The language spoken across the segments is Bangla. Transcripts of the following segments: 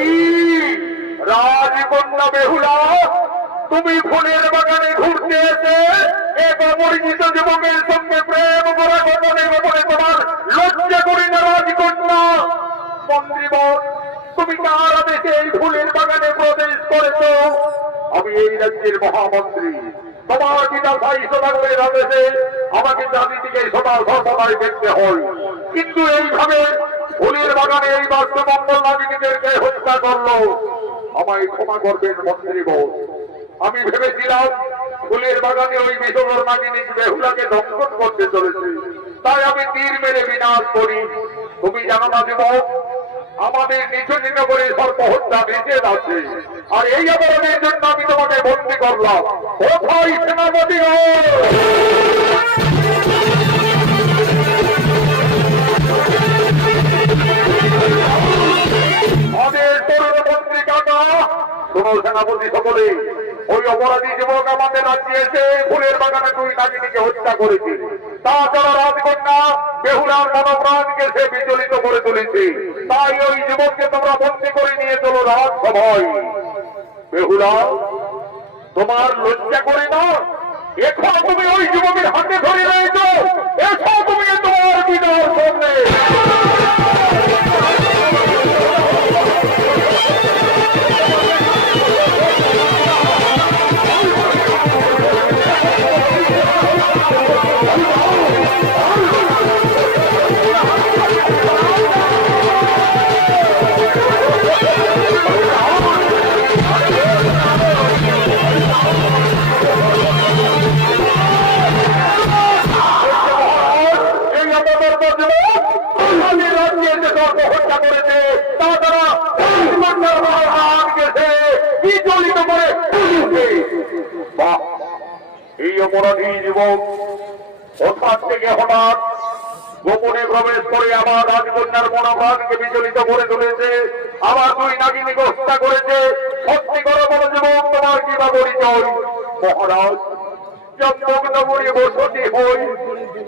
কি রাজকন্যা বেহুলা, তুমি ফুলের বাগানে ঘুরতে এসে এক অপরিচিত যুবকের সঙ্গে প্রেম করা গোপনে গোপনে তোমার লজ্জা করি না রাজকন্যা? মন্ত্রীবর, তুমি কার আদেশে এই ফুলের বাগানে প্রবেশ করেছ? আমি এই রাজ্যের মহামন্ত্রী, তোমার পিতা ভাই সদাগরের আদেশে আমাকে জাতিটিকে সদা সর্বদাই দেখতে হয়, কিন্তু এইভাবে ফুলের বাগানে এই বাস্তুমঙ্গল নাগিনীদেরকে হত্যা করলো। আমায় ক্ষমা করবেন মন্ত্রীবর, আমি ভেবেছিলাম ফুলের বাগানে ওই বিধবর নাগিনী বেহুলাকে দংশন করতে চলেছে, তাই আমি তীর মেরে বিনাশ করি। তুমি জানো না যুবক, আমাদের নিচু করে সর্প হত্যা নিষেধ আছে, আর এই অপরাধের জন্য আমি তোমাকে বন্দী করলাম। কোথায় সেনাপতি? আমাদের তরুণ মন্ত্রী কাকা, শোনো সেনাপতি সকলে, ওই অপরাধী যুবক আমাদের রাজ্যে এসে ফুলের বাগানে দুই নাগিনীকে হত্যা করেছে। তাছাড়া রাজকন্যা বেহুলার মনোপ্রাণকে সে বিচলিত করে তুলেছে, তাই ওই যুবককে তোমরা বন্দী করে নিয়ে চলো রাজসভায়। বেহুলা, তোমার লজ্জা করে না? এখন তুমি ওই যুবকের হাতে ধরে রয়েছ, এসো তুমি তোমার বিদার সামনে। এই অপরাধী যুবক ওখান থেকে হঠাৎ গোপনে প্রবেশ করে আমার রাজকন্যার মনোপ্রাণকে বিচলিত করে তুলেছে, আমার দুই নাগিনীকে হত্যা করেছে। সত্যি করে বলো যুবক, তোমার কি বা পরিচয়? মহারাজ, চম্পকনগরী বসতি হই,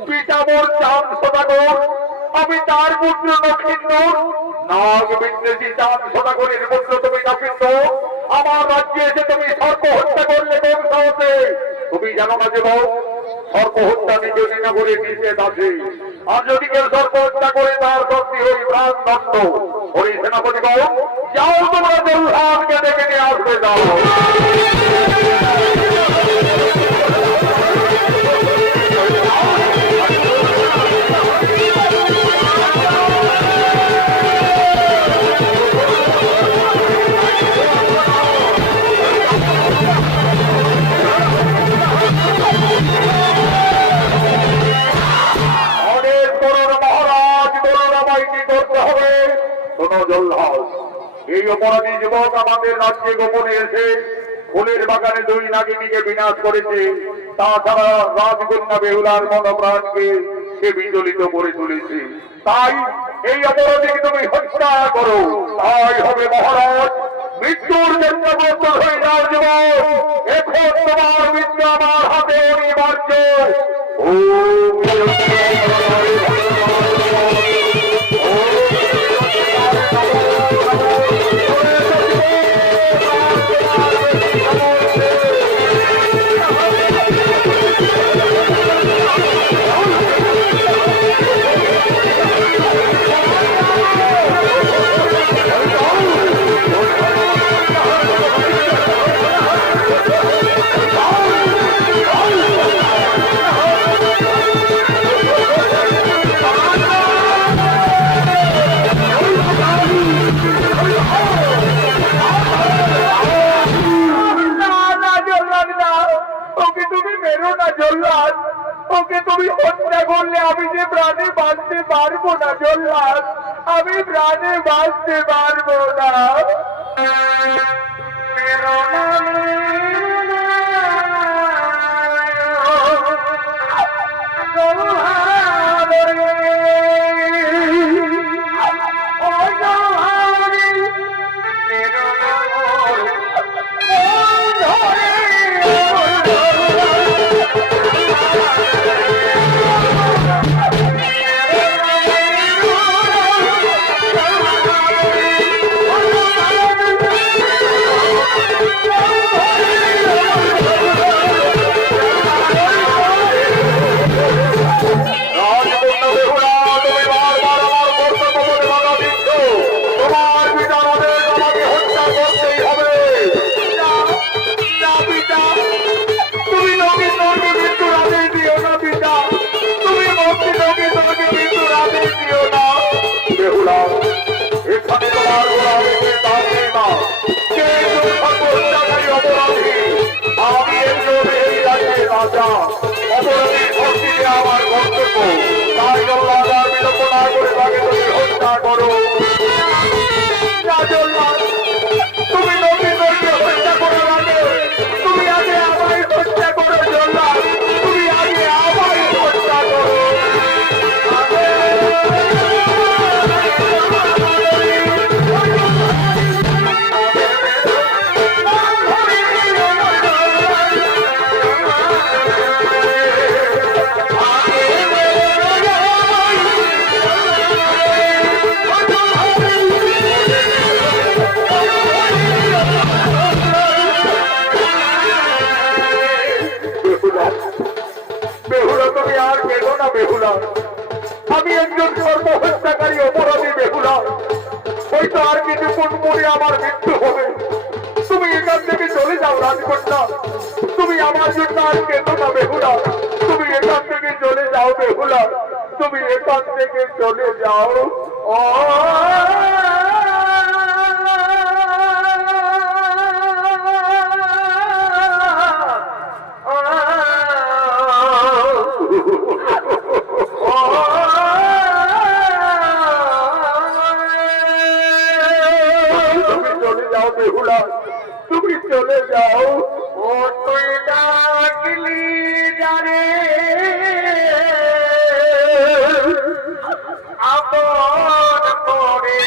পিতা মোর চাঁদ সদাগর, আমি তার পুত্র নক্ষিন্দর। নাগ বিদ্বেষী চাঁদ সদাগরের পুত্র তুমি নক্ষিন্দর, আমার রাজ্যে এসে তুমি সর্প হত্যা করলে কোন সাহসে? তুমি জানো না যুবক, সর্প হত্যা নিজে করে নিষেধ আছে, আর যদি কেউ সর্প হত্যা করে তার শাস্তি হই প্রাণদণ্ড। ওই সেনাপতি বাবু, যাও তোমরা দুর্ভাগ্যকে ডেকে নিয়ে আসবে, যাও। এই অপরাধী যুবক আমাদের রাজ্যে গোপনে এসে ফুলের বাগানে দুই নাগিনীকে বিনাশ করেছে, তাছাড়া রাজকন্যা বেহুলার মনোপ্রাণকে সে বিচলিত করে তুলেছে। তাই এই অপরাধীকে তুমি হত্যা করো, তাই হবে মহারাজ মৃত্যুর জন্য প্রস্তুত হয়ে যাও যুবক। এখন তোমার মৃত্যু আমার হাতে অনিবার্য। ওকে তুমি হত্যা করলে আমি যে প্রাণে বাঁচতে পারবো না জল্লাদ, আমি প্রাণে বাঁচতে পারবো না। তখন মরে আমার মৃত্যু হবে। তুমি এখান থেকে চলে যাও রাজকন্যা, তুমি আমার জন্য আর কেঁদো না বেহুলা, তুমি এখান থেকে চলে যাও বেহুলা, তুমি এখান থেকে চলে যাও। ও তুমি চলে যাও বেহুলা, তুমি চলে যাও। ও তুই ডাকলি জানে আপন করে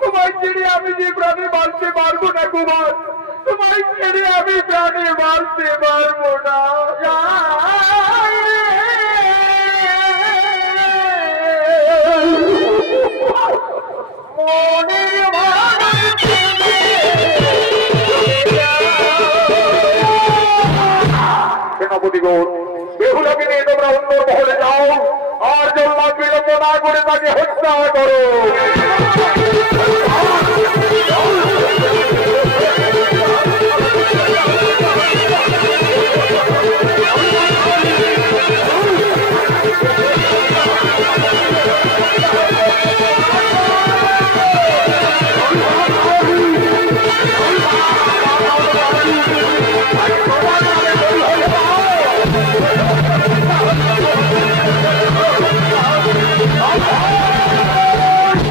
তোমায় ছেড়ে আমি যে প্রাণী মারতে পারবো না কুমার, তোমায় ছেড়ে আমি প্রাণী মারতে পারবো না। সেনাপতিগণ, বেহুলাকে নিয়ে তোমরা অন্য মহলে যাও, আর জল্লাদ বিলম্ব না করে তাকে হত্যা করো।